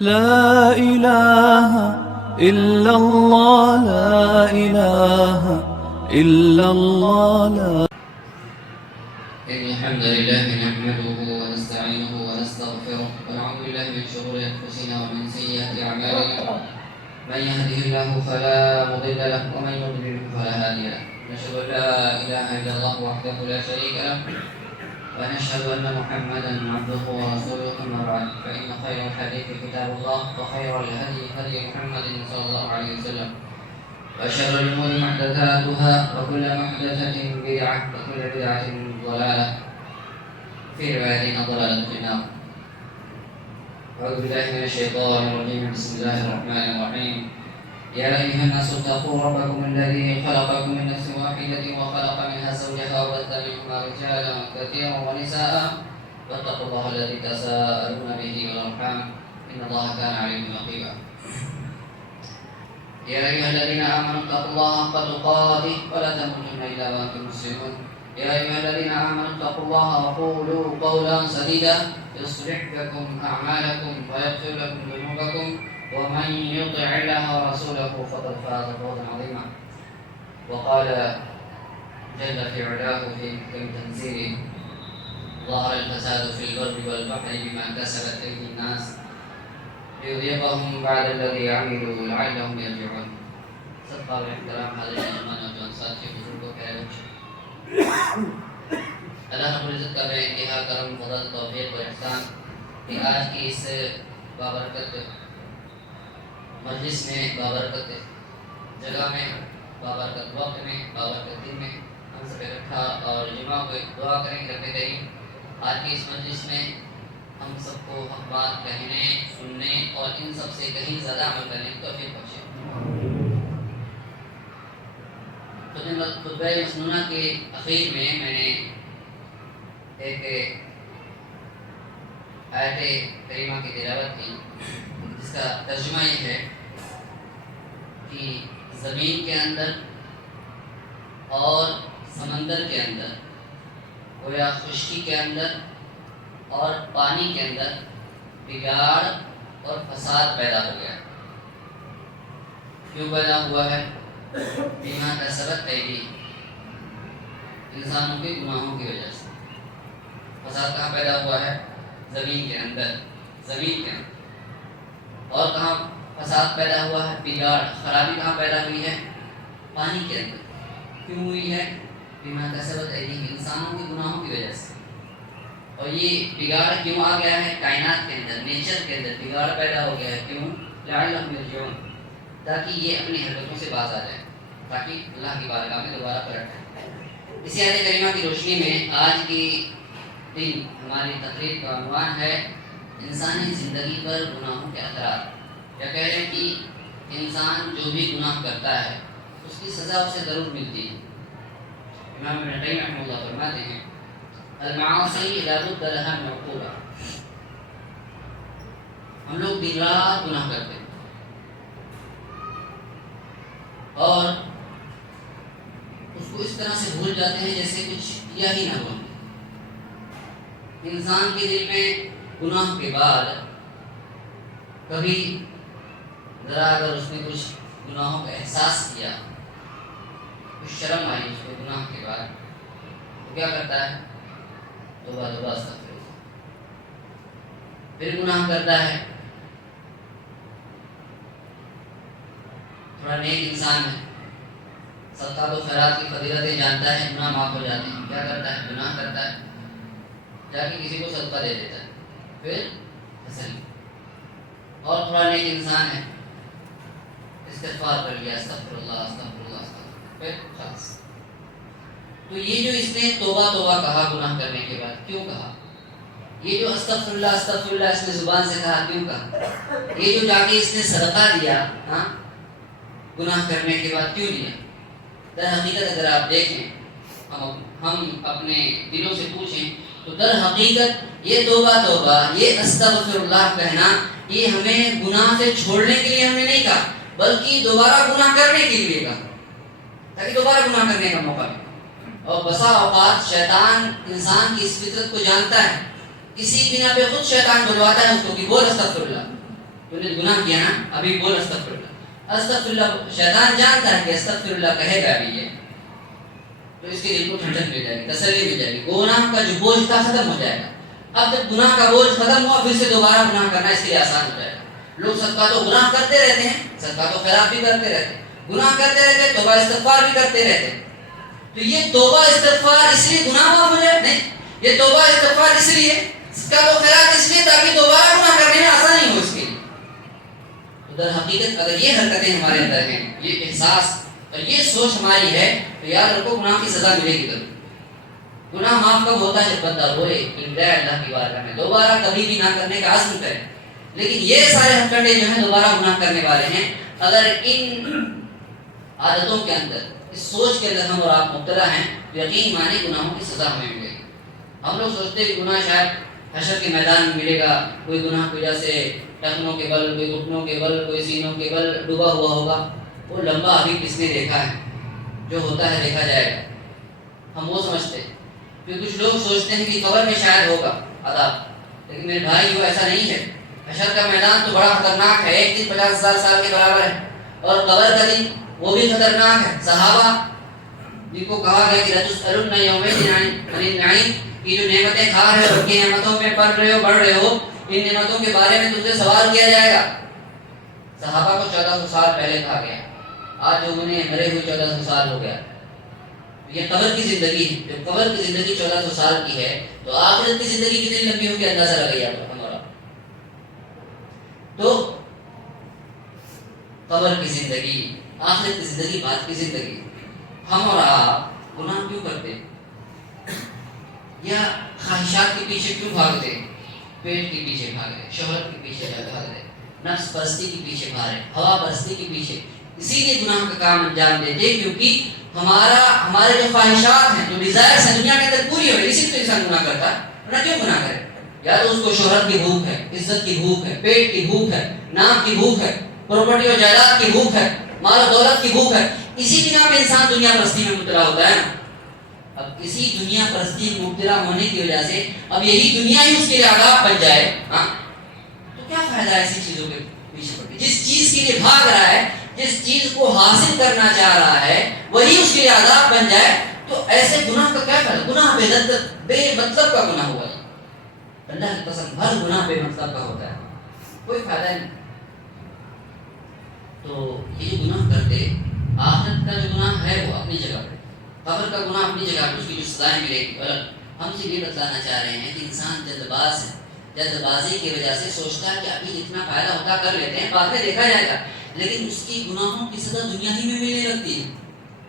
لا إله إلا الله لا إله إلا الله لا إن الحمد لله نحمده ونستعينه ونستغفره ونعوذ بالله من شرور أنفسنا ومن سيئات أعمالنا من يهده الله فلا مضل له ومن يضلل فلا هادي له نشهد أن لا إله إلا الله وحده لا شريك له ونشهد أن محمدا عبده ورسوله أما بعد فإن خير الحديث كتاب الله وخير الهدي هدي محمد صلى الله عليه وسلم وشر الأمور محدثاتها وكل محدثة بدعة وكل بدعة ضلالة في رواية ضلالة في النار. أعوذ بالله من الشيطان الرجيم بسم الله الرحمن الرحيم. يا أيها الناس اتقوا ربكم الذي خلقكم من نفس واحدة وخلق منها زوجها وبث منهما رجالا كثيرا ونساء واتقوا الله الذي تساءلون به والأرحام إن الله كان عليكم رقيبا. يا أيها الذين آمنوا اتقوا الله حق تقاته ولا تموتن إلا وأنتم مسلمون. يا أيها الذين آمنوا اتقوا الله وقولوا قولا سديدا يصلح لكم أعمالكم ويغفر لكم ذنوبكم ومن يطع الله ورسوله فقد فاز فوزا عظيما. وقال جل في علاه في محكم تنزيله ظهر الفساد في البر والبحر بما كسبت أيدي الناس ليذيقهم بعد الذي عملوا لعلهم يرجعون. صدق الاحترام حاضرین مہمان اور جوان ساتھی بزرگوں پیارے بچوں، اللہ رب العزت کا بے انتہا کرم فضل توفیق اور احسان کہ آج کی اس بابرکت مجلس میں، بابرکت جگہ میں، بابرکت وقت میں، بابرکت دن میں ہم سب اکٹھا اور جمعہ کو دعا کریں کہ رب کریم آج کی اس مجلس میں ہم سب کو حق بات کہنے، سننے اور ان سب سے کہیں زیادہ عمل کرنے کی توفیق بخشے۔ خطبہ مسنونہ کے اخیر میں نے ایک آیت کریمہ کی تلاوت کی جس کا ترجمہ یہ ہے کہ زمین کے اندر اور سمندر کے اندر گویا خشکی کے اندر اور پانی کے اندر بگاڑ اور فساد پیدا ہو گیا۔ کیوں پیدا ہوا ہے؟ بما کسبت ایدی، انسانوں کے گناہوں کی وجہ سے۔ فساد کہاں پیدا ہوا ہے؟ زمین کے اندر، زمین کے اندر۔ اور کہاں فساد پیدا ہوا ہے؟ بگاڑ، خرابی کہاں پیدا ہوئی ہے؟ پانی کے اندر۔ کیوں ہوئی ہے؟ بما کسبت ایدی، انسانوں کے گناہوں کی وجہ سے۔ اور یہ بگاڑ کیوں آ گیا ہے؟ کائنات کے اندر، نیچر کے اندر بگاڑ پیدا ہو گیا ہے۔ کیوں؟ لعلہم یرجعون، تاکہ یہ اپنی حرکتوں سے باز آ جائیں، تاکہ اللہ کی بارگاہ میں دوبارہ پلٹ جائیں۔ اسی آیت کریمہ کی روشنی میں آج کی دن ہماری تقریر کا عنوان ہے انسانی زندگی پر گناہوں کے اثرات۔ کیا کہہ رہے ہیں کہ انسان جو بھی گناہ کرتا ہے اس کی سزا اسے ضرور ملتی ہے۔ امام ابن قیم رحمہ اللہ فرماتے ہیں المعاصی لا بد لها من عقوبہ، ہم لوگ دن رات گناہ کرتے ہیں اور اس کو اس طرح سے بھول جاتے ہیں جیسے کچھ کیا ہی نہ ہوا۔ انسان کے دل میں گناہ کے بعد کبھی ذرا اگر اس نے کچھ گناہوں کا احساس کیا، کچھ شرم آئی اس کو گناہ کے بعد، تو کیا کرتا ہے؟ توبہ توبہ استغفر اللہ، پھر گناہ کرتا ہے۔ تھوڑا نیک انسان ہے، صدقات و خیرات کی فضیلتیں جانتا ہے، گناہ معاف ہو جاتے ہیں، کیا کرتا ہے؟ گناہ کرتا ہے، جا کے کسی کو صدقہ دے دیتا ہے، پھر تسلی۔ اور تھوڑا نیک انسان ہے، استغفار کر لیا، استغفر اللہ استغفر اللہ استغفر، پھر خلاص۔ تو یہ جو اس نے توبہ توبہ کہا گناہ کرنے کے بعد، کیوں کہا؟ یہ جو استغفر اللہ اس نے زبان سے کہا، کیوں کہا؟ یہ جو جا کے اس نے صدقہ دیا گناہ کرنے کے بعد، کیوں دیا؟ در حقیقت اگر آپ دیکھیں، ہم اپنے دلوں سے پوچھیں تو در حقیقت یہ توبہ یہ استغفر اللہ کہنا، یہ ہمیں گناہ سے چھوڑنے کے لیے ہم نے نہیں کہا، بلکہ دوبارہ گناہ کرنے کے لیے کہا، تاکہ دوبارہ گناہ کرنے کا موقع ملے۔ اور بسا اوقات شیطان انسان کی اس فطرت کو جانتا ہے، اسی بنا پہ خود شیطان بلواتا ہے اس کو کہ بول استغفر اللہ، تو نے گناہ کیا نا، ابھی بول استغفر اللہ، استغفر اللہ. شیطان جانتا ہے کہ استغفر اللہ کہے گا ابھی یہ، تو اس کے دل کو ٹھنڈک مل جائے گی، تسلی مل جائے گی، گناہ کا جو بوجھ تھا ختم ہو جائے گا. اب جب گناہ کا بوجھ ختم ہوا پھر سے دوبارہ گناہ کرنا اس کے لیے آسان ہو جائے گا. لوگ صدقہ تو گناہ کرتے رہتے ہیں، صدقہ تو خیرات بھی کرتے رہتے ہیں، گناہ کرتے رہتے ہیں، توبہ استغفار بھی کرتے رہتے ہیں. تو یہ توبہ استغفار اس لیے گناہ معاف ہو جائے نہیں، یہ توبہ استغفار اس لیے، صدقہ تو خیرات اس لیے تاکہ دوبارہ گناہ کرنے میں آسانی ہو اس کے لیے. تو در حقیقت اگر یہ حرکتیں ہمارے اندر ہیں، یہ احساس اور یہ سوچ ہماری ہے، تو یاد رکھو گناہ کی سزا ملے گی ضرور. گناہ معاف کب ہوتا ہے؟ جب بندہ روئے، اللہ کی بارگاہ میں دوبارہ کبھی بھی نہ کرنے کا عزم کرے. لیکن یہ سارے ہتھکڑے جو ہیں دوبارہ گناہ کرنے والے ہیں. اگر ان عادتوں کے اندر، اس سوچ کے اندر ہم اور آپ مبتلا ہیں تو یقین مانے گناہوں کی سزا ہمیں ملے گی. ہم لوگ سوچتے ہیں کہ گناہ شاید حشر کے میدان میں ملے گا، کوئی گناہ کی وجہ سے ٹخنوں کے بل، کوئی گھٹنوں کے بل، کوئی سینوں کے بل ڈوبا ہوا ہوگا. وہ لمبا ابھی کس نے دیکھا ہے، جو ہوتا ہے دیکھا جائے گا. ہم وہ سمجھتے ہیں. پھر کچھ لوگ سوچتے ہیں کہ قبر میں شاید ہوگا عذاب، لیکن میرے بھائی وہ ایسا نہیں ہے. حشر کا میدان تو بڑا خطرناک ہے، ایک دن 50,000 سال کے برابر ہے، اور قبر کا دن وہ بھی خطرناک ہے. صحابہ جن کو کہا گیا کہ لَتُسْأَلُنَّ يَوْمَئِذٍ عَنِ النَّعِيمِ، کہ جو نعمتیں کھا رہے ہو، ان کی نعمتوں میں پڑھ رہے ہو، بڑھ رہے ہو، ان نعمتوں کے بارے میں تم سے سوال کیا جائے گا. صحابہ کو 1400 سال پہلے کہا گیا، آج جو انہیں مرے ہوئے 1400 سال ہو گیا. یہ قبر کی زندگی ہے. جب قبر کی زندگی 1400 سال کی ہے تو آخرت کی زندگی کتنی لمبی ہوگی اندازہ لگائیے آپ ہمارا. تو قبر کی زندگی، آخرت کی زندگی، بعد کی زندگی. ہم اور آپ گناہ کیوں کرتے ہیں؟ یا خواہشات کے پیچھے کیوں بھاگتے ہیں؟ پیٹ کے پیچھے بھاگے، شہرت کے پیچھے بھاگے، نفس پرستی کے پیچھے بھاگے، ہوا پرستی کے پیچھے. اسی لیے گناہ کا کام انجام دیتے کیونکہ ہمارے جو خواہشات ہیں، جو ڈیزائرز ہیں دنیا کے اندر پوری ہو رہی. اسی تو انسان گناہ کرتا ہے، ورنہ کیوں گناہ کرے؟ یا تو اس کو شہرت کی بھوک ہے، عزت کی بھوک ہے، پیٹ کی بھوک ہے، نام کی بھوک ہے، پراپرٹی اور جائیداد کی بھوک ہے، مال و دولت کی بھوک ہے. اسی بنا پہ انسان دنیا پرستی میں مبتلا ہوتا ہے. اب اسی دنیا پرستی میں مبتلا ہونے کی وجہ سے اب یہی دنیا ہی اس کے لیے عذاب بن جائے، تو کیا فائدہ ہے ایسی چیزوں کے پیچھے پڑ کے؟ جس چیز کے لیے بھاگ رہا ہے، جس چیز کو حاصل کرنا چاہ رہا ہے، وہی اس کے لیے عذاب بن جائے، تو ایسے گناہ کا کیا فائدہ؟ گناہ بے مطلب کا گناہ ہوا. اللہ کی قسم ہر گناہ بے مطلب کا ہوتا ہے، کوئی فائدہ نہیں. تو یہ گناہ کرتے، آخرت کا جو گناہ ہے وہ اپنی جگہ پہ، قبر کا گناہ اپنی جگہ پہ، اس کی جو سزائیں ملے گی. اور ہم سے یہ بتلانا چاہ رہے ہیں کہ انسان جلد باز ہے، جلد بازی کی وجہ سے سوچتا ہے کہ ابھی اتنا فائدہ ہوتا کر لیتے ہیں، بعد میں دیکھا جائے گا، لیکن اس کی گناہوں کی سزا دنیا ہی میں ملنے لگتی ہے.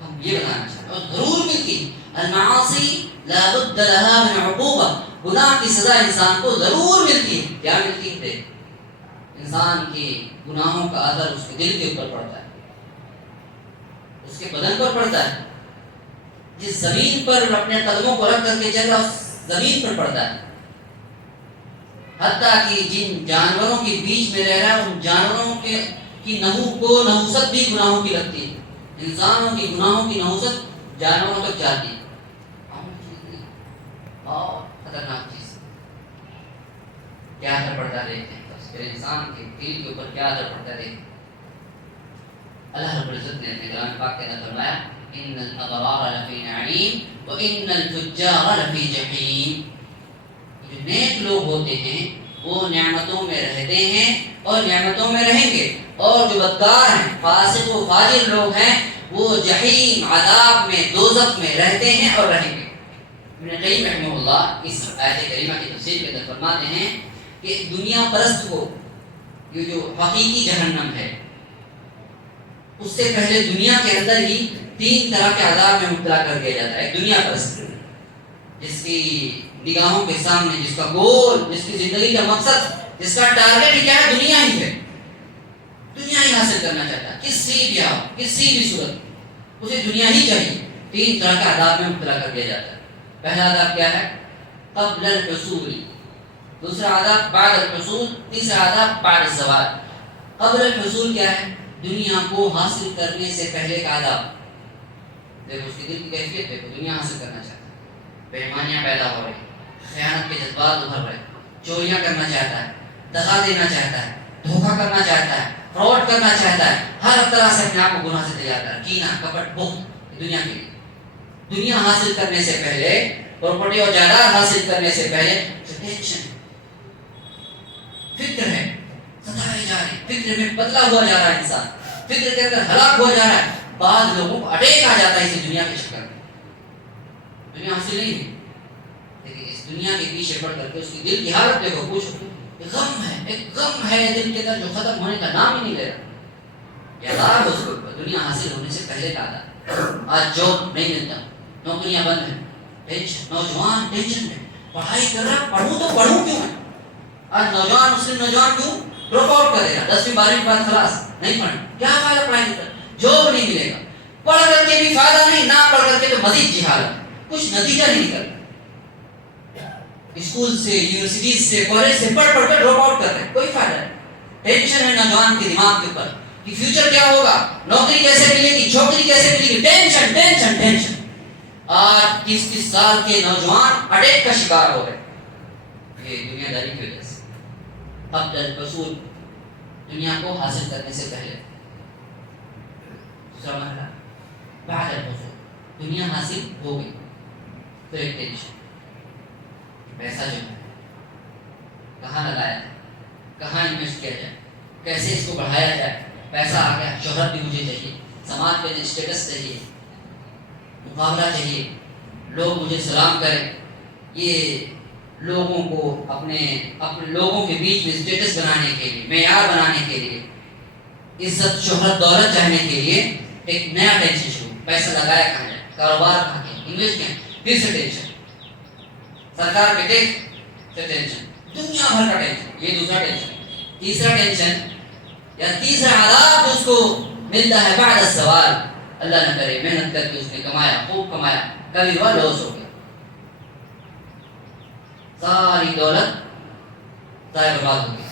ہم یہ بتانا چاہتے ہیں، اور ضرور ملتی ہے. المعاصی لا بد لها من عقوبہ، گناہ کی سزا انسان کو ضرور ملتی ہے. کیا ملتی ہے؟ انسان کی گناہوں کا اثر اس کے دل کے اوپر پڑتا ہے، اس کے بدن پر پڑتا ہے. جس زمین پر اپنے قدموں کو رکھ کر کے چل رہا اس زمین پر پڑتا ہے. حتیٰ کہ جن جانوروں کے بیچ میں رہ رہا ہے ان جانوروں کی نحوست بھی گناہوں کی لگتی ہے. انسانوں کی گناہوں کی نحوست جانوروں تک جاتی ہے. اور خطرناک چیز کیا اثر پڑتا ہے دیکھتے ہیں. پھر انسان کے دل کے اوپر کیا اثر پڑتا ہے دیکھتے ہیں. اللہ رب العزت نے اپنے کلام پاک کے اندر فرمایا ان الابرار لفی نعیم وان الفجار لفی جحیم. جو نیک لوگ ہوتے ہیں وہ نعمتوں میں رہتے ہیں اور نعمتوں میں رہیں گے، اور جو بدکار ہیں، فاسق و فاجر لوگ ہیں، وہ جحیم عذاب میں، دوزخ میں رہتے ہیں اور رہیں گے. ابن قیم رحمہ اللہ اس آیت کریمہ کی تفسیر کے اندر فرماتے ہیں کہ دنیا پرست کو یہ جو حقیقی جہنم ہے، اس سے پہلے دنیا کے اندر ہی 3 طرح کے عذاب میں مبتلا کر دیا جاتا ہے. دنیا پرست جس کی نگاہوں کے سامنے، جس کا گول، جس کی زندگی کا مقصد، جس کا ٹارگیٹ کیا ہے؟ دنیا ہی ہے، دنیا ہی حاصل کرنا چاہتا ہے، کسی بھی آؤ، کسی بھی صورت اسے دنیا ہی چاہیے. 3 طرح کے عذاب میں مبتلا کر دیا جاتا ہے. پہلا عذاب کیا ہے؟ قبل الحصول. دوسرا عذاب بعد الحصول. تیسرا عذاب بعد الزوال. قبل الحصول کیا ہے؟ دنیا کو حاصل کرنے سے پہلے کا عذاب. دیکھو اس کی دل کی کیفیت دیکھو، دنیا حاصل کرنا چاہتا ہے، بے ایمانیاں پیدا ہو رہی، خیانت کے جذبات ابھر رہے، چوریاں کرنا چاہتا ہے، دغا دینا چاہتا ہے، دھوکہ کرنا چاہتا ہے، فراڈ کرنا چاہتا ہے، ہر طرح سے اپنے آپ کو گناہ سے تیار کرنا، کینہ، کپٹ، بخل دنیا کے لیے. دنیا حاصل کرنے سے پہلے، پراپرٹی اور جائیداد حاصل کرنے سے پہلے ٹینشن ہے، فکر ہے، ستائے جا رہے، فکر میں بدلا ہوا جا رہا ہے انسان، فکر کے اندر ہلاک ہوا جا رہا ہے. بعض لوگوں کو اٹیک آ جاتا ہے اسی دنیا کے چکر میں. دنیا حاصل نہیں ہے لیکن اس دنیا کے پیچھے پڑ کر کے اس کی دل کی حالت دیکھو، پوچھو، ایک غم ہے دل کے اندر جو ختم ہونے کا نام ہی نہیں لے رہا. یہ عذاب اس کو دنیا حاصل ہونے سے پہلے کا عذاب. آج جاب نہیں ملتا، نوکریاں بند ہیں، ٹینشن، نوجوان ٹینشن میں، پڑھائی کر رہا، پڑھوں تو پڑھوں کیوں میں؟ آج نوجوان مسلم نوجوان کیوں ڈراپ آؤٹ کرے گا؟ 10ویں 12ویں بعد خلاص نہیں پڑھیں، کیا فائدہ پڑھائی کر، جاب نہیں ملے گا، پڑھ کر کے بھی فائدہ نہیں، نہ پڑھ کر کے تو مزید جہالت، کچھ نتیجہ نہیں نکلتا. اسکول سے، یونیورسٹیز سے، کالج سے پڑھ پڑھ کر ڈراپ آؤٹ کر رہے ہیں، کوئی فائدہ نہیں. ٹینشن ہے نوجوان کے دماغ کے اوپر کہ فیوچر کیا ہوگا، نوکری کیسے ملے گی، چھوکری کیسے ملے گی، ٹینشن ٹینشن ٹینشن. آج 30 سال کے نوجوان اٹیک کا شکار ہو گئے یہ دنیا داری کی وجہ سے. قبل الحصول، دنیا کو حاصل کرنے سے پہلے. دوسرا مرحلہ بعد الحصول، دنیا حاصل ہو گئی تو ایک ٹینشن، پیسہ جو ہے کہاں لگایا جائے، کہاں انویسٹ کیا جائے، کیسے اس کو بڑھایا جائے. پیسہ آ گیا، شہرت بھی مجھے چاہیے، سماج میں اسٹیٹس چاہیے، مقابلہ چاہیے، لوگ مجھے سلام کریں. یہ لوگوں کو اپنے لوگوں کے بیچ میں اسٹیٹس بنانے کے لیے، معیار بنانے کے لیے، عزت، شہرت، دولت چاہنے کے لیے ایک نیا ٹینشن شروع. پیسہ لگایا کہاں جائے، کاروبار کہاں کیا، انویسٹ کیا، پھر سے ٹینشن، سرکار کے ٹیکس سے ٹینشن، دنیا بھر کا ٹینشن. یہ دوسرا ٹینشن. تیسرا ٹینشن یا تیسرا عذاب اس کو ملتا ہے بعد الزوال. اللہ نہ کرے محنت کر کے اس نے کمایا، خوب کمایا، کبھی وہ لوس ہو گیا، ساری دولت ضائع برباد ہو گئی.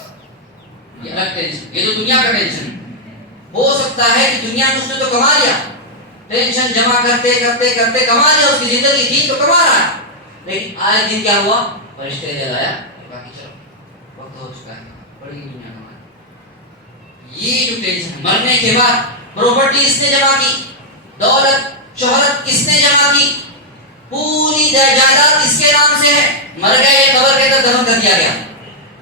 یہ الگ ٹینشن، یہ تو دنیا کا ٹینشن. ہو سکتا ہے کہ دنیا میں اس نے تو کما لیا، ٹینشن جمع کرتے کرتے کرتے کما لیا، اس کی زندگی تھی تو کما رہا ہے، لیکن آئے دن کیا ہوا، فرشتے جلایا، باقی چلو وقت ہو چکا ہے، بڑی دنیا کمائی. یہ جو ٹینشن، مرنے کے بعد پراپرٹی اس نے جمع کی، دولت شہرت کس نے جمع کی، پوری جائیداد کس کے نام سے ہے، مر گئے قبر کے اندر دفن کر دیا گیا.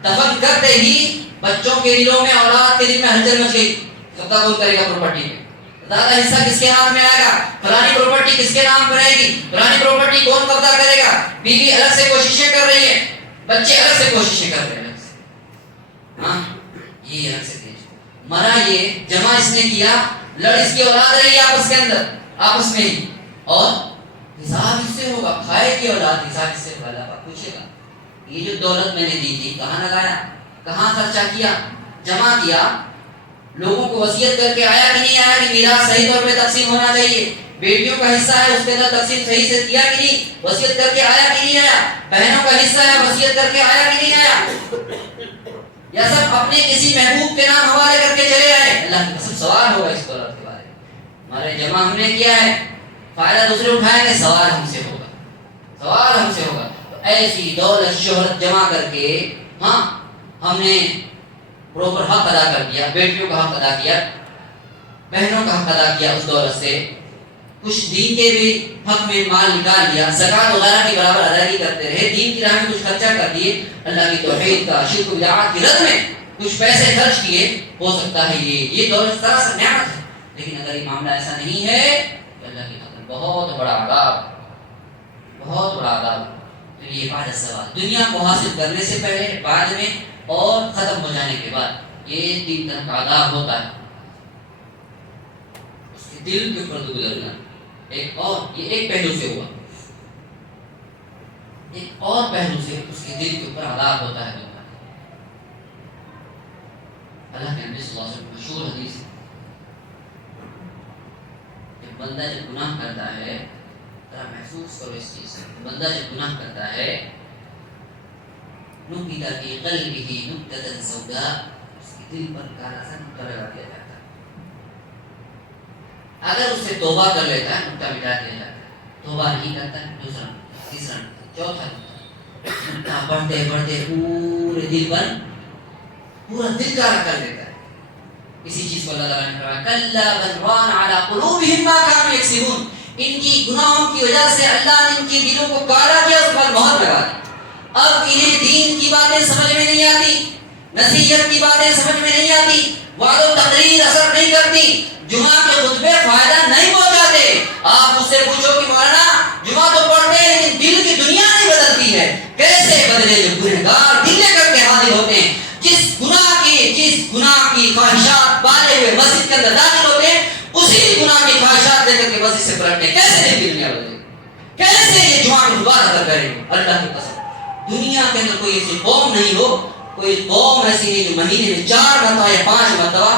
دفن کرتے ہی بچوں کے دلوں میں، اولاد کے دل میں ہلچل مچ گئی. سب کون کرے گا پراپرٹی میں، زیادہ حصہ کس کے ہاتھ میں آئے گا، فلانی پراپرٹی کس کے نام پر رہے گی، فلانی پراپرٹی کون قبضہ کرے گا. بیوی الگ سے کوششیں کر رہی ہے، بچے الگ سے کوششیں کر رہے ہیں. ہاں یہ الگ سے مرا، یہ جمع اس نے کیا، لڑ اس کی اولاد رہی آپس کے اندر، آپس میں ہی، اور حساب اس سے ہوگا. کھائے کی اولاد حساب اس سے ہوگا. اللہ پوچھے گا یہ جو دولت میں نے دی تھی کہاں لگایا، کہاں خرچہ کیا، جمع کیا، لوگوں کو وصیت کر کے آیا کہ نہیں آیا کہ میراث صحیح طور پہ تقسیم ہونا چاہیے، بیٹیوں کا حصہ ہے اس کے اندر تقسیم صحیح سے کیا کہ نہیں، وصیت کر کے آیا کہ نہیں آیا، بہنوں کا حصہ ہے وصیت کر کے آیا کہ نہیں آیا، یا سب اپنے کسی محبوب کے نام حوالے کر کے چلے آئے. اللہ کی قسم سوال ہوگا اس دولت کے بارے میں. ہمارے جمع ہم نے کیا ہے، فائدہ دوسرے اٹھائیں گے، سوال ہم سے ہوگا، سوال ہم سے ہوگا. تو ایسی دولت شہرت جمع کر کے ہاں ہم نے پراپر حق ادا کر دیا، بیٹیوں کا حق ادا کیا، بہنوں کا حق ادا کیا، اس دولت سے کچھ دین کے بھی حق میں مال نکال لیا، زکات وغیرہ کی برابر ادائیگی کرتے رہے، دین کی راہ میں کچھ خرچہ کر دیے، اللہ کی توحید کا، شرک و بدعات کی رد میں کچھ پیسے خرچ کیے. ہو سکتا ہے یہ دولت سراسر نعمت ہے، لیکن اگر یہ معاملہ ایسا نہیں ہے تو اللہ کی قدر بہت بڑا عذاب، بہت بڑا عذاب. تو یہ بعد الزوال، دنیا کو حاصل کرنے سے پہلے، بعد میں، اور ختم ہو جانے کے بعد، یہ 3 طرح کا عذاب ہوتا ہے. اس کے دل کے اوپر گزرنا. ایک اور یہ ایک پہلو سے ہوا، ایک اور پہلو سے اس کے دل کے اوپر عذاب ہوتا ہے. اللہ کے نبی صلی اللہ علیہ وسلم مشہور حدیث ہے، کہ بندہ جب گناہ کرتا ہے، ذرا محسوس کرو اس چیز سے، بندہ جب گناہ کرتا ہے، نکت فی قلبہ نکتۃ سوداء، اس کے دل پر کالا سا نقطہ لگا دیا جاتا ہے. اگر اس سے توبہ کر لیتا ہے نقطہ مٹا دیا جاتا ہے، توبہ نہیں کرتا ہے، دوسرا تیسرا چوتھا نقطہ بڑھتے بڑھتے پورے دل پر پورا دل کالا کر دیتا ہے. اسی چیز کو اللہ تعالیٰ نے فرمایا کلا بل ران علی قلوبہم ما کانوا یکسبون. ان کی گناہوں کی وجہ سے اللہ نے ان کے دلوں کو کالا کیا, اس کے بعد مہر لگا دی. اب انہیں دین کی باتیں سمجھ میں نہیں آتی, نصیحت کی باتیں سمجھ میں نہیں آتی, وعد و تقریر اثر نہیں کرتی, جمعہ کے خطبے فائدہ نہیں پہنچاتے. آپ مجھ سے پوچھو کہ مولانا جمعہ تو پڑھتے ہیں لیکن دل کی دنیا نہیں بدلتی ہے. کیسے بدلے؟ جو گنہگار دل لے کر کے حاضر ہوتے ہیں, جس گناہ کی خواہشات پالے ہوئے مسجد کے اندر داخل ہوتے ہیں, اسی گناہ کی خواہشات لے کر کے مسجد سے پلٹتے ہیں. کیسے دل کی دنیا بدلے؟ کیسے یہ جمعہ کی خطبہ ادا کریں؟ اللہ کی قسم دنیا کے اندر کوئی ایسی قوم نہیں ہو, کوئی قوم ایسی نہیں جو مہینے میں 4 مرتبہ یا 5 مرتبہ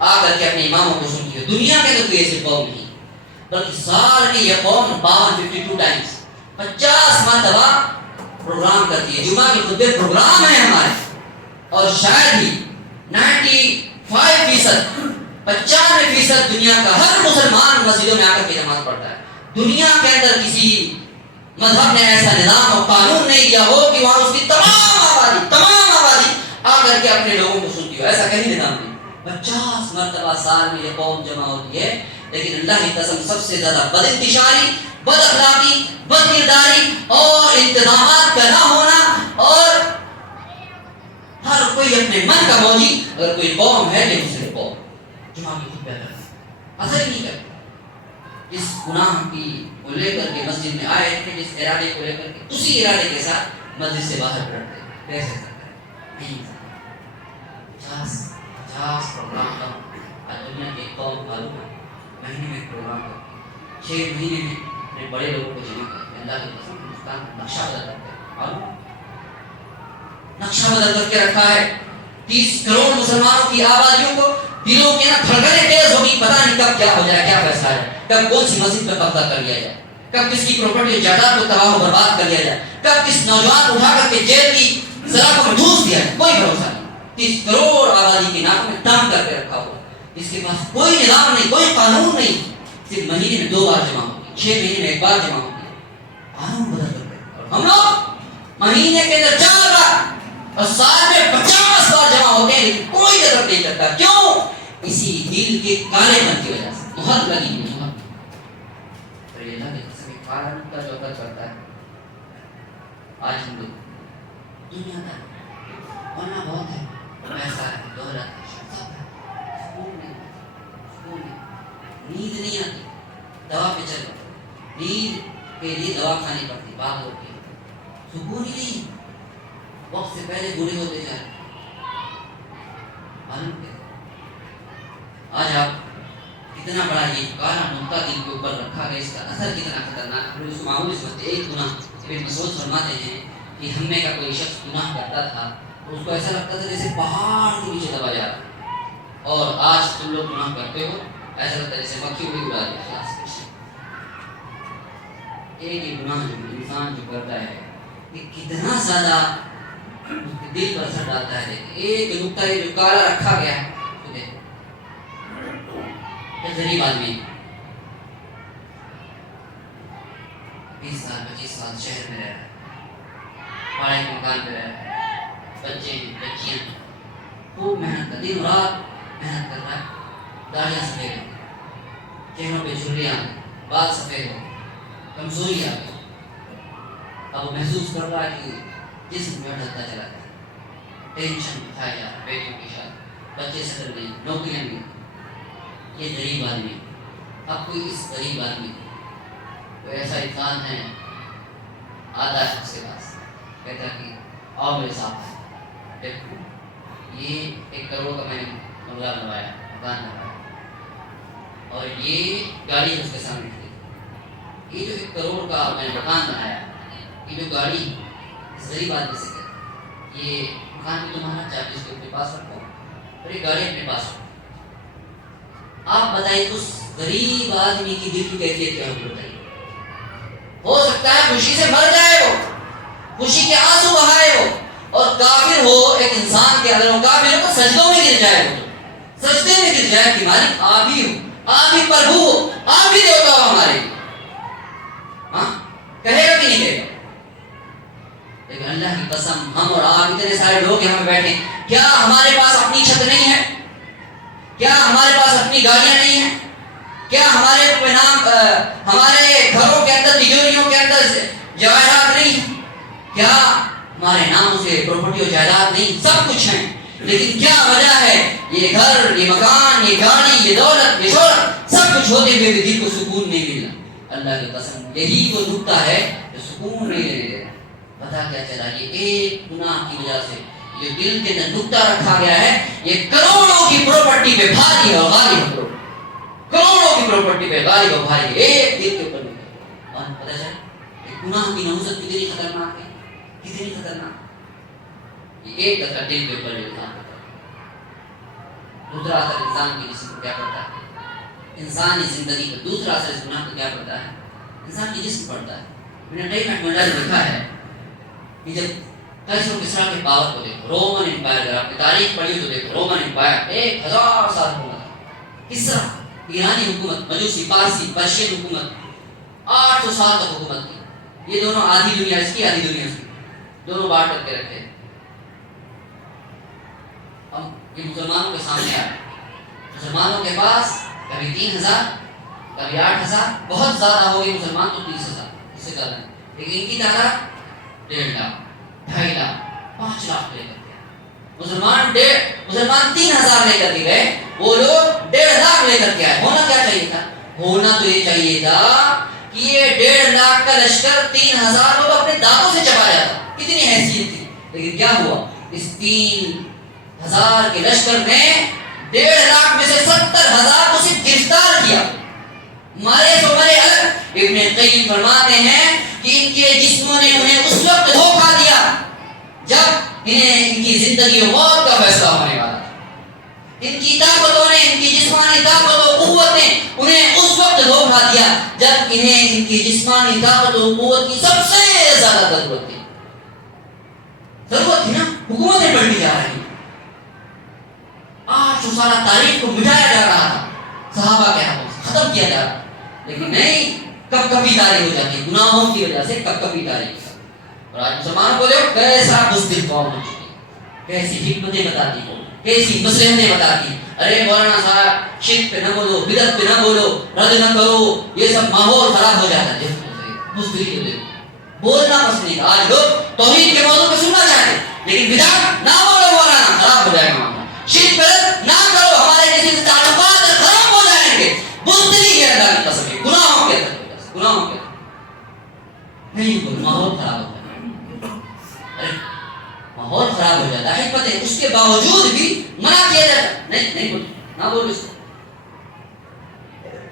آ کر کے اپنے اماموں کو سنتی ہو. دنیا کے اندر کوئی ایسی قوم نہیں, بلکہ سال کی یہ قوم 52 ٹائمز 50 مرتبہ پروگرام کرتی ہے. جمعہ کے خطبے پروگرام ہیں ہمارے, اور شاید ہی 95% دنیا کا ہر مسلمان مسجدوں میں آ کر کے نماز پڑھتا ہے. دنیا کے اندر کسی مذہب نے ایسا نظام اور قانون نہیں دیا ہو کہ وہاں اس کی تمام آبادی آ کر کے اپنے لوگوں کو سنتی ہو. ایسا کہیں نظام نہیں. 50 مرتبہ سال میں یہ قوم جمع ہوتی ہے, لیکن اللہ کی قسم سب سے زیادہ بد انتشاری, بد اخلاقی, بد کرداری اور انتظامات کا نہ ہونا, اور ہر کوئی اپنے من کا موجی. اگر کوئی قوم ہے یہ مسلم قوم جمعہ کی خطبہ اثر ہی نہیں کرتی. جس گناہ کی کو لے کر کے مسجد میں آئے تھے, جس ارادے کو لے کر کے اسی ارادے کے ساتھ مسجد سے باہر پڑتے کیسے سکتا ہے؟ نہیں. 50 پروگرام کا آج دنیا کی ایک قوم معلوم ہے, مہینے میں پروگرام کرتے, 6 مہینے میں اپنے بڑے لوگوں کو جمع کرتے. اللہ کی قسم ہندوستان کا نقشہ بدل کرتے ہیں, معلوم نقشہ بدل کر کے رکھا ہے. 30 کروڑ مسلمانوں کی آبادیوں کو دلوں کے نا دھڑکنیں تیز ہوگی, پتہ نہیں کب کیا ہو جائے, کیا فیصلہ ہے, کب کون سی مسجد پہ قبضہ کر لیا جائے, کب کس کی پراپرٹی جائیداد کو تباہ و برباد کر لیا جائے, کب کس نوجوان کو اٹھا کر کے جیل کی سلاخوں میں ٹھوس دیا ہے, کوئی بھروسہ نہیں. 30 کروڑ آبادی کی ناک میں دام کر کے رکھا ہوا, اس کے پاس کوئی نظام نہیں, کوئی قانون نہیں. صرف مہینے میں 2 بار جمع ہوتی, 6 مہینے میں 1 بار جمع ہوتی, قانون بدل کرتے. اور ہم لوگ مہینے کے اندر 4 بار اور سال میں 50 بار جمع ہوتے ہیں, لیکن کوئی عزت نہیں کرتا. کیوں؟ اسی دل کے کالے پن کی وجہ سے. بہت لگی ہوئی کا جو اثر کرتا ہے. آج ہم لوگ دنیا کا ہونا بہت ہے, پیسہ ہے, دولت ہے, سب ہے, سکون نہیں, نیند نہیں آتی, دوا پہ چل رہا, نیند کے لیے دوا کھانی پڑتی, بات ہوتی ہے, سکون ہی نہیں, وقت سے پہلے بوڑھے ہوتے جا رہے. معلوم کیا آج آپ کتنا بڑا یہ کالا نقطہ دل کے اوپر رکھا گیا, اس کا اثر کتنا خطرناک ہے. اس کو معمولی سمجھتے. ایک گناہ ابن مسعود فرماتے ہیں کہ ہم میں کا کوئی شخص گناہ کرتا تھا, اس کو ایسا لگتا تھا جیسے پہاڑ کے نیچے دبا جا رہا ہے, اور آج تم لوگ گناہ کرتے ہو ایسا لگتا ہے جیسے مکھی بھی اڑا دیا. خلاص ایک ہی گناہ جو انسان جو کرتا ہے یہ کتنا زیادہ دل پر اثر ڈالتا ہے. ایک نقطہ جو کالا رکھا گیا ہے, غریب آدمی 20 سال 25 سال شہر میں رہ رہا ہے, بڑے مکان پہ رہ رہا ہے, بچے بچیاں خوب محنت کر, دن رات محنت کر رہا ہے, داڑیاں سفید ہو, چہروں پہ جھریاں, بال سفید ہو, کمزوری آ گئی. اب وہ محسوس کر رہا ہے کہ جسم میں ڈھلتا چلا جاتا ہے, ٹینشن اٹھایا جا رہا ہے, بیٹیوں کی شادی, بچے سیٹل نہیں, نوکریاں نہیں. یہ غریب آدمی. اب کوئی اس غریب آدمی کوئی ایسا انسان ہے, آتا ہے اس کے پاس, کہتا ہے کہ آؤ میرے ساتھ, دیکھو یہ 1 کروڑ کا میں نے بنگلہ بنوایا, مکان بنوایا, اور یہ گاڑی اس کے سامنے تھی. یہ جو 1 کروڑ کا میں نے مکان بنایا, یہ جو گاڑی اس غریب آدمی سے کہتا, یہ مکان بھی تمہارا, چاہے اس کو اپنے پاس رکھو اور یہ گاڑی اپنے پاس رکھو. آپ بتائیے اس غریب آدمی کی دل کی کیفیت کیا ہوگی؟ بتائیے. ہو سکتا ہے خوشی سے مر جائے وہ, خوشی کے آنسو بہائے وہ, اور کافر ہو, ایک انسان کے اندر کافر ہو تو سجدوں میں گر جائے, وہ سجدے میں گر جائے کہ مالک آپ ہی ہو, آپ ہی پربھو ہو, آپ ہی دیوتا ہو ہمارے. ہاں کہے گا کہ نہیں کہے گا؟ لیکن اللہ کی قسم ہم اور آپ اتنے سارے لوگ یہاں پہ بیٹھے، کیا ہمارے پاس اپنی چھت نہیں ہے؟ کیا ہمارے پاس اپنی گاڑیاں نہیں ہیں؟ کیا ہمارے گھروں کے اندر تجوریوں کے اندر جواہرات نہیں ہیں؟ کیا ہمارے ناموں سے پراپرٹی اور جائیداد نہیں؟ سب کچھ ہیں، لیکن کیا وجہ ہے یہ گھر، یہ مکان، یہ گاڑی، یہ دولت، یہ شہرت سب کچھ ہوتے ہوئے بھی دل کو سکون نہیں ملنا؟ اللہ کی قسم یہی وہ نقطہ ہے جو سکون نہیں دے رہا۔ پتا کیا چلا؟ یہ ایک گناہ کی وجہ سے جو دل کے اندر نقطہ رکھا گیا ہے، یہ کروڑوں کی پراپرٹی پہ بھاری اور غالب ہے، کروڑوں کی پراپرٹی پہ غالب اور بھاری ایک دل کے اوپر نہیں۔ اور پتہ چلا گناہ کی نحوست کتنی خطرناک ہے، کتنی خطرناک۔ یہ ایک دفعہ دل کے اوپر الزام ہوتا ہے، دوسرا اثر انسان کے جسم کو کیا پڑتا ہے؟ انسانی زندگی کا دوسرا اثر اس گناہ کو کیا پڑتا ہے؟ انسان کے جسم پڑتا ہے۔ میں نے کئی محکمہ لکھا ہے کہ جب قیصر و کسریٰ کے پاور کو دیکھو، رومن امپائر، اگر آپ نے تاریخ پڑھی تو دیکھو، رومن امپائر 1000 سال حکومت، کسریٰ ایرانی حکومت، مجوسی پارسی پرشین حکومت 800 سال تک حکومت کی۔ یہ دونوں آدھی دنیا اس کی، آدھی دنیا اس کی، دونوں بانٹ کر کے رکھے۔ اب یہ مسلمانوں کے سامنے آئے، مسلمانوں کے پاس کبھی 3000 کبھی 8000، بہت زیادہ ہو گئے مسلمان تو 30000، اس سے زیادہ نہیں، لیکن ان کی تعداد 1.5 لاکھ 2.5 لاکھ 5 لاکھ لے کر کے مسلمان 3000 لے کر کے گئے، وہ لوگ 1.5 لاکھ لے کر کے آئے۔ ہونا کیا چاہیے تھا؟ ہونا تو یہ چاہیے تھا کہ یہ 1.5 لاکھ کا لشکر 3000 کو تو اپنے دانتوں سے چبا جاتا، کتنی حیثیت تھی۔ لیکن کیا ہوا؟ اس 3000 کے لشکر نے 1.5 لاکھ میں سے 70,000 کو صرف گرفتار کیا، مرے تو مرے الگ۔ ابن قیم فرماتے ہیں کہ ان کے جسموں نے انہیں اس وقت دھوکہ دیا جب انہیں ان کی زندگی و موت کا فیصلہ ہونے والا تھا۔ ان کی طاقتوں نے، ان کی جسمانی طاقت و قوت نے انہیں اس وقت دھوکہ دیا جب انہیں ان کی جسمانی طاقت و قوت کی سب سے زیادہ ضرورت تھی۔ ضرورت تھی نا، حکومتیں بڑھتی جا رہی، 800 سالہ تاریخ کو مٹایا جا رہا تھا، صحابہ کے ہاتھوں سے ختم کیا جا رہا، لیکن نہیں، کب کبھی تاریخ ہو جاتی، گناہوں کی وجہ سے کب کبھی تاریخ۔ اور آج مسلمانوں کو دیکھو کیسا بزدل قوم ہو چکی، کیسی حکمتیں بتاتی ہو، کیسی نصیحتیں بتاتی۔ ارے مولانا صاحب شرک پہ نہ بولو، بدعت پہ نہ بولو، رد نہ کرو، یہ سب ماحول خراب ہو جاتا ہے۔ بزدلی کو دیکھو، بولنا پسند نہیں۔ آج لوگ توحید کے موضوع پہ سننا چاہتے ہیں، لیکن بدعت نہ بولو مولانا، خراب ہو جائے گا معاملہ، شرک پہ نہ کرو، ہمارے کسی سے تعلقات خراب ہو جائیں گے۔ بزدلی ہے اللہ کی قسم، گناہوں کے اندر، گناہوں کے نہیں بولو، ماحول خراب ہو جاتا ہے، ماحول خراب ہو جاتا ہے، حکمت ہے، اس کے باوجود بھی منع کیا جاتا ہے، نہیں بولو، نہ بولو اس کو۔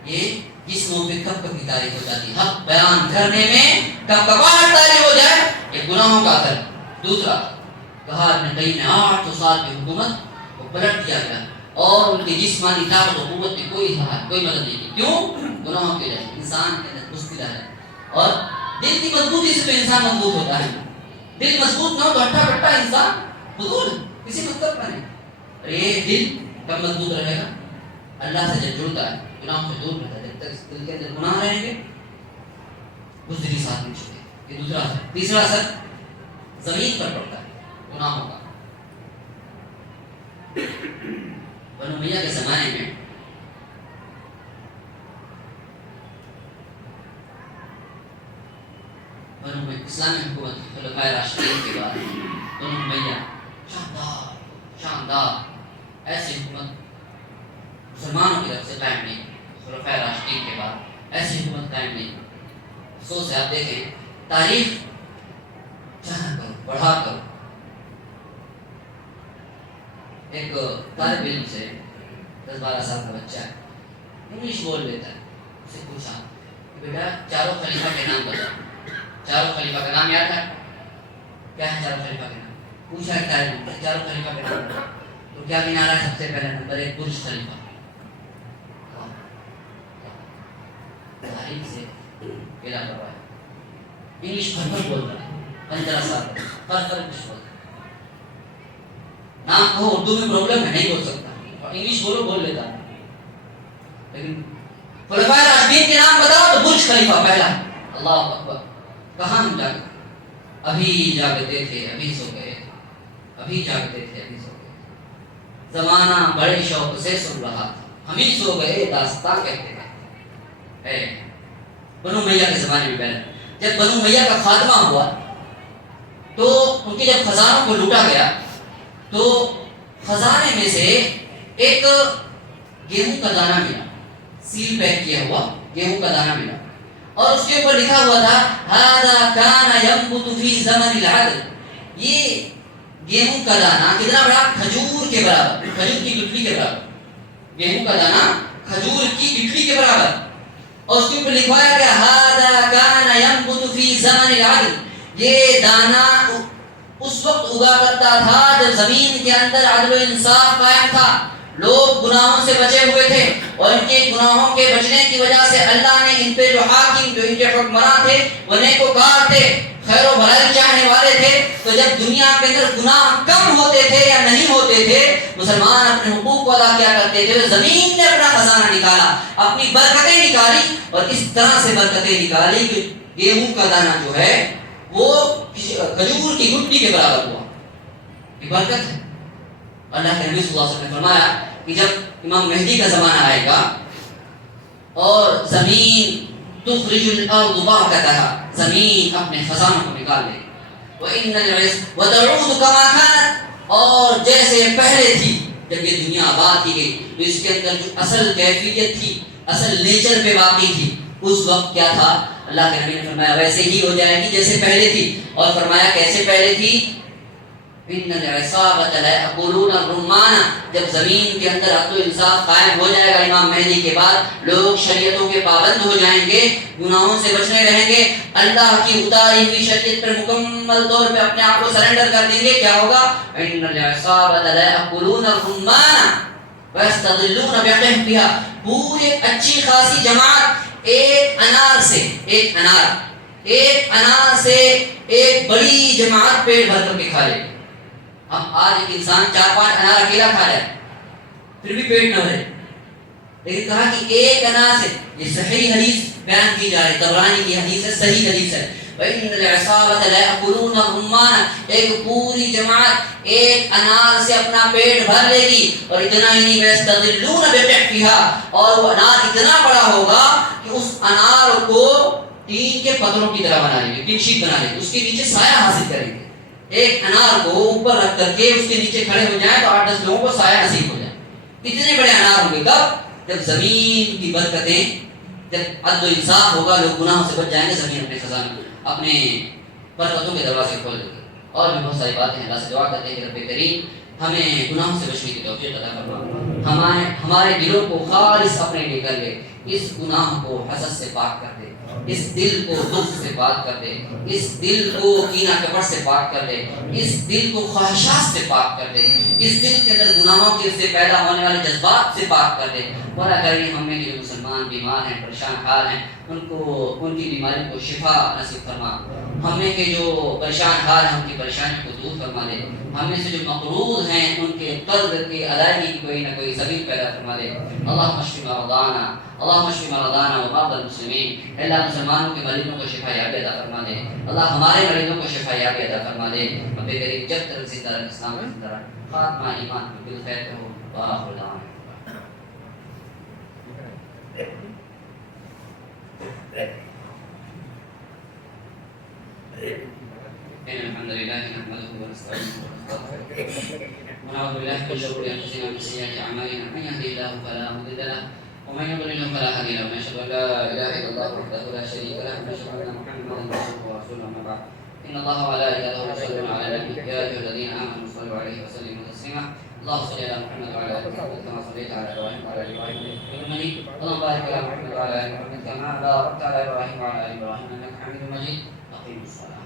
یہ جسموں پہ کب کبھی تاریخ ہو جاتی ہے، حق بیان کرنے میں کب کباہٹ تاریخ ہو جائے، یہ گناہوں کا اثر۔ دوسرا کہا ابن قیم نے 800 سال کی حکومت کو پلٹ دیا گیا اور ان کی جسمانی طاقت و قوت کی کوئی مدد نہیں کی۔ کیوں؟ گناہوں کی وجہ سے۔ انسان کے اندر بزدل ہے، اور دل کی مضبوطی سے تو انسان مضبوط ہوتا ہے۔ دل مضبوط نہ ہو تو ہٹا کٹا انسان فضول ہے، کسی مطلب کا نہیں۔ اور یہ دل کب مضبوط رہے گا؟ اللہ سے جب جڑتا ہے، گناہوں سے دور رہتا ہے۔ جب تک دل کے اندر گناہ رہیں گے، بزدلی ساتھ میں چھوڑے۔ یہ دوسرا اثر۔ تیسرا اثر زمین پر پڑتا ہے گناہوں کا۔ بنو امیہ کے زمانے میں اسلامی حکومت خلفائے راشدین کے بعد بنو امیہ شاندار ایسی حکومت مسلمانوں کی طرف سے قائم نہیں، خلفائے راشدین کے بعد ایسی حکومت قائم نہیں۔ افسوس ہے، آپ دیکھیں تاریخ جہاں کرو بڑھا کرو۔ ایک طالب علم سے 10-12 سال کا بچہ ہے، انگلش بول لیتا ہے، اسے پوچھا کہ بیٹا چاروں خلیفہ کے نام بتاؤ۔ چاروں خلیفہ کا نام یاد ہے؟ کیا ہے چاروں خلیفہ کے نام؟ پوچھا کہ طالب علم چاروں خلیفہ کے نام بتاؤ، تو کیا گنا رہا ہے؟ سب سے پہلا نمبر 1 برج خلیفہ۔ تاریخ سے کھیلا کروا ہے، انگلش بھر بول رہا ہے، 15 سال پر انگلش بول رہا ہے۔ نام کہو، اردو میں پرابلم ہے، نہیں بول سکتا، اور انگلش بول لیتا ہے، لیکن خلفائے راشدین کے نام بتاؤ تو برج خلیفہ پہلا۔ اللہ اکبر، کہاں ہم جا کر ابھی جاگتے تھے ابھی سو گئے، ابھی جاگتے تھے ابھی سو گئے، زمانہ بڑے شوق سے سن رہا تھا، ہم ہی سو گئے داستان کہتے ہیں۔ بنو امیہ کے زمانے میں پہلے جب بنو امیہ کا خاتمہ ہوا تو ان کے جب خزانوں کو لوٹا گیا تو خزانے میں سے ایک گیہوں کا دانہ ملا، سیل پیک کیا ہوا گیہوں کا دانہ ملا، اور اس کے اوپر لکھا ہوا تھا ھذا کان ينبت فی زمن العدل۔ یہ گیہوں کا دانہ کتنا بڑا؟ کھجور کے برابر، کھجور کی گٹھلی کے برابر، گیہوں کا دانہ کھجور کی گٹھلی کے برابر، اور اس کے اوپر لکھوایا گیا ھذا کان ينبت فی زمن العدل۔ یہ دانہ اس وقت اگا کرتا تھا جب زمین کے اندر عدل و انصاف قائم تھا، لوگ گناہوں سے بچے ہوئے تھے، اور ان کے گناہوں کے بچنے کی وجہ سے اللہ نے ان پہ جو حاکم، جو ان کے حکمراں تھے، وہ نیکوکار تھے، خیر و بھلائی چاہنے والے تھے۔ تو جب دنیا کے اندر گناہ کم ہوتے تھے یا نہیں ہوتے تھے، مسلمان اپنے حقوق کو ادا کیا کرتے تھے، زمین نے اپنا خزانہ نکالا، اپنی برکتیں نکالی، اور اس طرح سے برکتیں نکالی کہ گیہوں کا دانہ جو ہے وہ کھجور کی گٹھلی کے برابر ہوا۔ یہ برکت ہے۔ اللہ کے نبی صلی اللہ علیہ وسلم نے فرمایا کہ جب امام مہدی کا زمانہ آئے گا اور زمین تخرج الارض برکتها، زمین اپنے خزانوں کو نکال لے، وان العز وتعود كما كانت، اور جیسے پہلے تھی جب یہ دنیا آباد کی گئی تو اس کے اندر جو اصل کیفیت تھی، اصل نیچر پہ باقی تھی، اس وقت کیا تھا؟ اللہ کے نبی نے فرمایا ویسے ہی ہو جائے گی جیسے پہلے تھی، اور فرمایا کیسے پہلے تھی؟ ان العصابۃ لا یأکلون الرمان، جب زمین کے اندر عدل و انصاف قائم ہو جائے گا امام مہدی کے بعد، لوگ شریعتوں کے پابند ہو جائیں گے، گناہوں سے بچنے رہیں گے، اللہ کی اتاری ہوئی شریعت پر مکمل طور پہ اپنے آپ کو سرنڈر کر دیں گے، کیا ہوگا؟ ان العصابۃ لا یأکلون الرمان ویستظلون بقحفها، پوری اچھی خاصی جماعت ایک انار سے، ایک انار سے ایک بڑی جماعت پیٹ بھر کر کے کھا لے۔ اب آج ایک انسان 4-5 انار اکیلا کھا رہا ہے پھر بھی پیٹ نہ بھرے، لیکن کہا کہ ایک انار سے، یہ صحیح حدیث بیان کی جا رہی، طبرانی کی حدیث ہے، صحیح حدیث ہے، وَإِنَّ الْعِصَابَةَ لَا يَأْكُلُونَ الرُّمَّانَ، ایک پوری جماعت ایک انار سے اپنا پیٹ بھر لے گی، اور اتنا ہی نہیں، وَيَسْتَظِلُّونَ بِقِحْفِهَا، اور وہ انار اتنا بڑا ہوگا کہ اس انار کو ٹین کے پتھروں کی طرح بنا لیں گے، ٹین شیٹ بنا لیں گے، اس کے نیچے سایہ حاصل کریں گے۔ ایک انار کو اوپر رکھ کر کے اس کے نیچے کھڑے ہو جائیں تو 8-10 لوگوں کو سایہ نصیب ہو جائے۔ اتنے بڑے انار ہوں گے کب؟ جب زمین کی برکتیں، جب عدل و انصاف ہوگا، لوگ گناہوں سے بچ جائیں گے، زمین اپنے خزانے، اپنے برکتوں کے دروازے کھول دے گی۔ اور بھی بہت ساری باتیں ہیں، اللہ سے دعا کرتے ہیں کہ رب کریم ہمیں گناہوں سے بچنے کی توفیق عطا فرما، ہمارے دلوں کو خالص اپنے لیے کر لے، اس گناہ کو حسد سے پاک کر دے، اس دل کو بغض سے پاک کر دے، اس دل کو کینہ کپٹ سے پاک کر دے، اس دل کو خواہشات سے پاک کر دے، اس دل کے اندر گناہوں کے سے پیدا ہونے والے جذبات سے پاک کر دے۔ بڑا کریم ہم میں جو مسلمان بیمار ہیں، پریشان حال ہیں، ان کی بیماری کو شفا نصیب فرما، ہم میں کے جو پریشان حال ہیں ان کی پریشانی کو دور فرما دے، ہم میں سے جو مقروض ہیں ان کے قرض کی ادائیگی کی کوئی نہ کوئی سبیل پیدا فرما دے۔ اللہم اشف مرضانا، اللہم اشف مرضانا ومرضى المسلمین، اللہ مسلمانوں کے مریضوں کو شفا یابی عطا فرما دے، اللہ ہمارے مریضوں کو شفا یابی عطا فرما دے۔ رب کریم جب تک زندہ رکھ، اسلام میں زندہ رکھ، خاتمہ ایمان کو بالخیر کرو، وآخر دعوانا۔ إن الحمد لله نحمده ونستعينه ونستغفره ونعوذ بالله من شرور أنفسنا ومن سيئات أعمالنا، من يهده الله فلا مضل له ومن يضلل فلا هادي له، ونشهد أن لا إله إلا الله وحده لا شريك له، ونشهد أن محمدا عبده ورسوله، أما بعد إن الله وملائكته يصلون على النبي يا أيها الذين آمنوا صلوا عليه وسلموا تسليما، اللهم صل على محمد وعلى آل محمد كما صليت على إبراهيم وعلى آل إبراهيم إنك حميد مجيد، اللهم بارك على محمد وعلى آل محمد كما باركت على إبراهيم وعلى آل إبراهيم إنك حميد مجيد، أقيموا الصلاة.